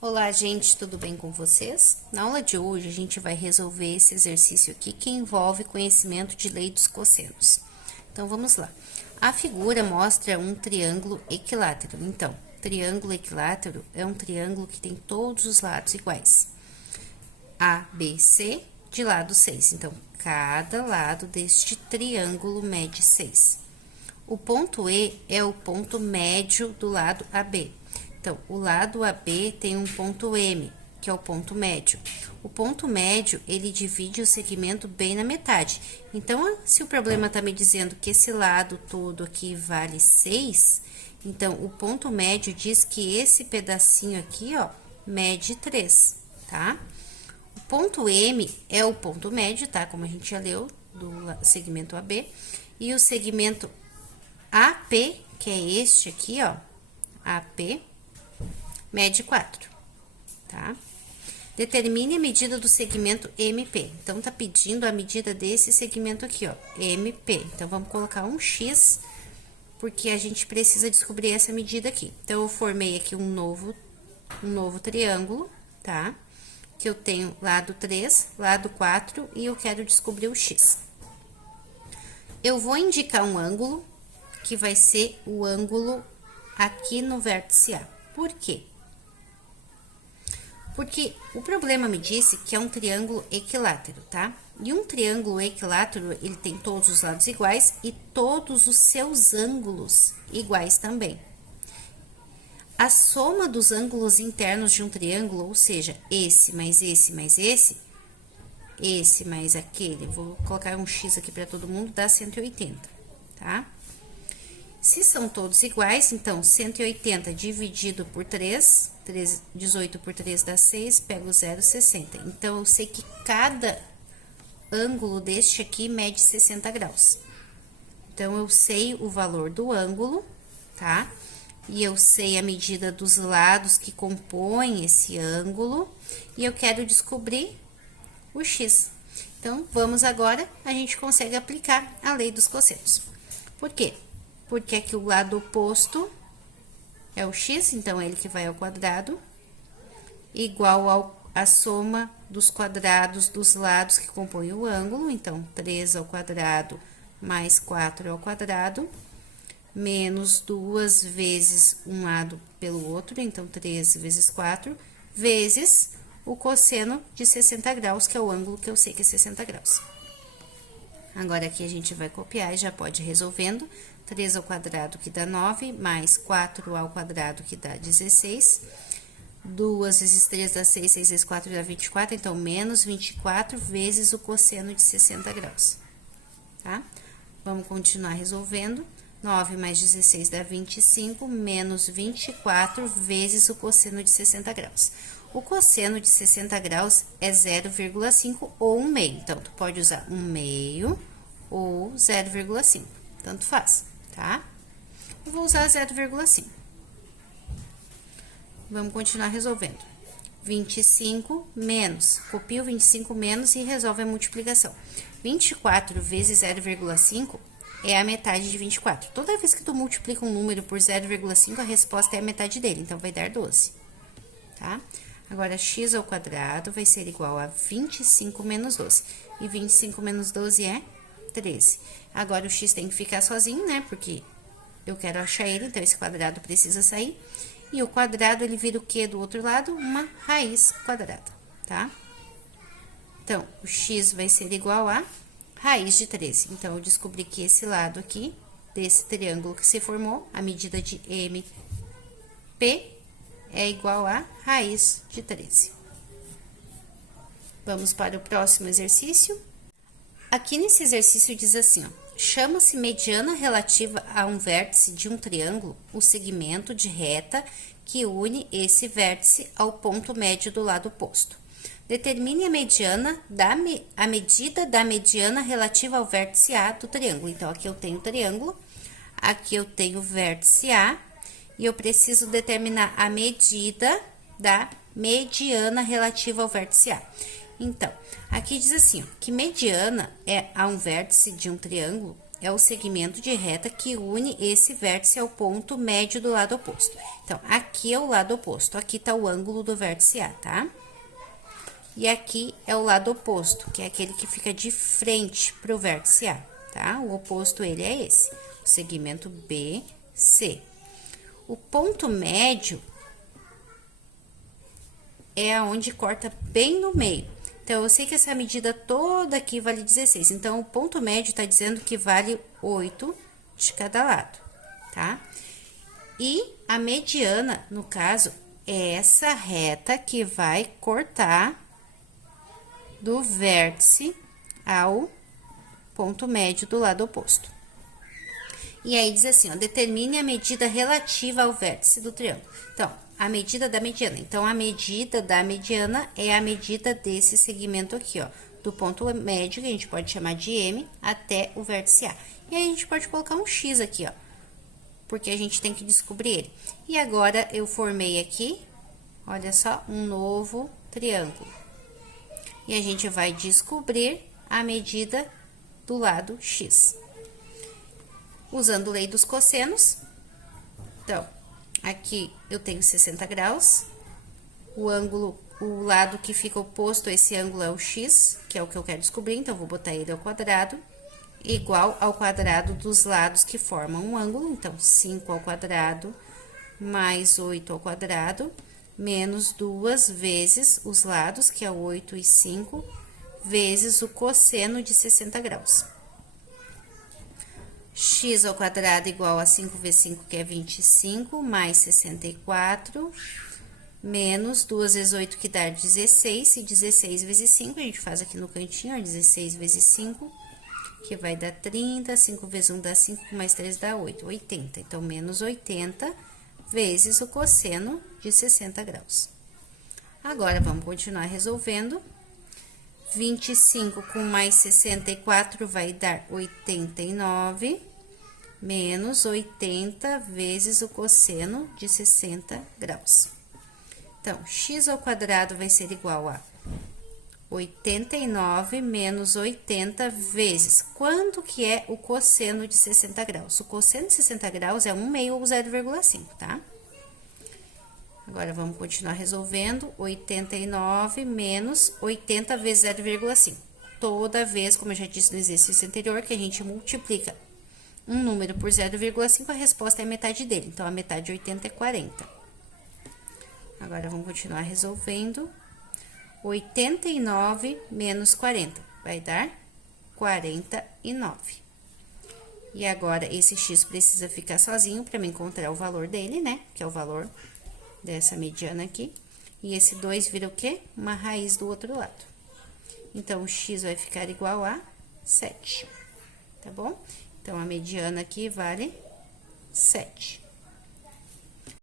Olá, gente, tudo bem com vocês? Na aula de hoje, a gente vai resolver esse exercício aqui que envolve conhecimento de lei dos cossenos. Então, vamos lá. A figura mostra um triângulo equilátero. Então, triângulo equilátero é um triângulo que tem todos os lados iguais. A, B, C, de lado 6. Então, cada lado deste triângulo mede 6. O ponto E é o ponto médio do lado AB. Então, o lado AB tem um ponto M, que é o ponto médio. O ponto médio, ele divide o segmento bem na metade. Então, se o problema está me dizendo que esse lado todo aqui vale 6, então, o ponto médio diz que esse pedacinho aqui, ó, mede 3, tá? O ponto M é o ponto médio, tá? Como a gente já leu, do segmento AB. E o segmento AP, que é este aqui, ó, AP, mede 4, tá? Determine a medida do segmento MP. Então, tá pedindo a medida desse segmento aqui, ó, MP. Então, vamos colocar um X, porque a gente precisa descobrir essa medida aqui. Então, eu formei aqui um novo triângulo, tá? Que eu tenho lado 3, lado 4, e eu quero descobrir o X. Eu vou indicar um ângulo, que vai ser o ângulo aqui no vértice A. Por quê? Porque o problema me disse que é um triângulo equilátero, tá? E um triângulo equilátero, ele tem todos os lados iguais e todos os seus ângulos iguais também. A soma dos ângulos internos de um triângulo, ou seja, esse mais esse mais esse mais aquele, vou colocar um X aqui para todo mundo, dá 180, tá? Se são todos iguais, então, 180 dividido por 3, 18 por 3 dá 6, pego 0, 60. Então, eu sei que cada ângulo deste aqui mede 60 graus. Então, eu sei o valor do ângulo, tá? E eu sei a medida dos lados que compõem esse ângulo, e eu quero descobrir o X. Então, vamos agora, a gente consegue aplicar a lei dos cossenos. Por quê? Porque aqui o lado oposto é o x, então ele que vai ao quadrado, igual à soma dos quadrados dos lados que compõem o ângulo, então 3 ao quadrado mais 4 ao quadrado, menos 2 vezes um lado pelo outro, então 3 vezes 4, vezes o cosseno de 60 graus, que é o ângulo que eu sei que é 60 graus. Agora, aqui a gente vai copiar e já pode ir resolvendo. 3 ao quadrado, que dá 9, mais 4 ao quadrado, que dá 16. 2 vezes 3 dá 6, 6 vezes 4 dá 24, então, menos 24 vezes o cosseno de 60 graus, tá? Vamos continuar resolvendo. 9 mais 16 dá 25, menos 24 vezes o cosseno de 60 graus. O cosseno de 60 graus é 0,5 ou 1 meio. Então, tu pode usar 1 meio ou 0,5. Tanto faz, tá? Eu vou usar 0,5. Vamos continuar resolvendo. 25 menos, copia o 25 menos e resolve a multiplicação. 24 vezes 0,5 é a metade de 24. Toda vez que tu multiplica um número por 0,5, a resposta é a metade dele, então vai dar 12, tá? Agora, x ao quadrado vai ser igual a 25 menos 12. E 25 menos 12 é 13. Agora, o x tem que ficar sozinho, né? Porque eu quero achar ele, então esse quadrado precisa sair. E o quadrado, ele vira o quê do outro lado? Uma raiz quadrada, tá? Então, o x vai ser igual a raiz de 13. Então, eu descobri que esse lado aqui, desse triângulo que se formou, a medida de MP é igual a raiz de 13. Vamos para o próximo exercício. Aqui nesse exercício diz assim, ó, chama-se mediana relativa a um vértice de um triângulo o segmento de reta que une esse vértice ao ponto médio do lado oposto. Determine a medida da mediana relativa ao vértice A do triângulo. Então, aqui eu tenho o triângulo, aqui eu tenho o vértice A, e eu preciso determinar a medida da mediana relativa ao vértice A. Então, aqui diz assim, ó, que mediana a um vértice de um triângulo é o segmento de reta que une esse vértice ao ponto médio do lado oposto. Então, aqui é o lado oposto, aqui tá o ângulo do vértice A, tá? E aqui é o lado oposto, que é aquele que fica de frente pro vértice A, tá? O oposto, ele é esse, o segmento BC. O ponto médio é aonde corta bem no meio. Então, eu sei que essa medida toda aqui vale 16. Então, o ponto médio tá dizendo que vale 8 de cada lado, tá? E a mediana, no caso, é essa reta que vai cortar do vértice ao ponto médio do lado oposto. E aí, diz assim, ó, determine a medida relativa ao vértice do triângulo. Então, a medida da mediana. Então, a medida da mediana é a medida desse segmento aqui, ó, do ponto médio, que a gente pode chamar de M, até o vértice A. E aí, a gente pode colocar um X aqui, ó, porque a gente tem que descobrir ele. E agora, eu formei aqui, olha só, um novo triângulo. E a gente vai descobrir a medida do lado X. Usando lei dos cossenos, então, aqui eu tenho 60 graus, o ângulo, o lado que fica oposto a esse ângulo é o x, que é o que eu quero descobrir, então, vou botar ele ao quadrado, igual ao quadrado dos lados que formam um ângulo, então, 5 ao quadrado mais 8 ao quadrado, menos 2 vezes os lados, que é 8 e 5, vezes o cosseno de 60 graus. X ao quadrado igual a 5 vezes 5, que é 25, mais 64, menos 2 vezes 8, que dá 16, e 16 vezes 5, a gente faz aqui no cantinho, ó, 16 vezes 5, que vai dar 30, 5 vezes 1 dá 5, mais 3 dá 8, 80. Então, menos 80 vezes o cosseno de 60 graus. Agora, vamos continuar resolvendo. 25 com mais 64 vai dar 89, menos 80 vezes o cosseno de 60 graus. Então, x ao quadrado vai ser igual a 89 menos 80 vezes. Quanto que é o cosseno de 60 graus? O cosseno de 60 graus é 1/2 ou 0,5, tá? Agora, vamos continuar resolvendo. 89 menos 80 vezes 0,5. Toda vez, como eu já disse no exercício anterior, que a gente multiplica um número por 0,5, a resposta é a metade dele. Então, a metade de 80 é 40. Agora, vamos continuar resolvendo. 89 menos 40 vai dar 49. E agora, esse x precisa ficar sozinho para me encontrar o valor dele, né? Que é o valor dessa mediana aqui. E esse 2 vira o quê? Uma raiz do outro lado. Então, o x vai ficar igual a 7, tá bom? Então, a mediana aqui vale 7.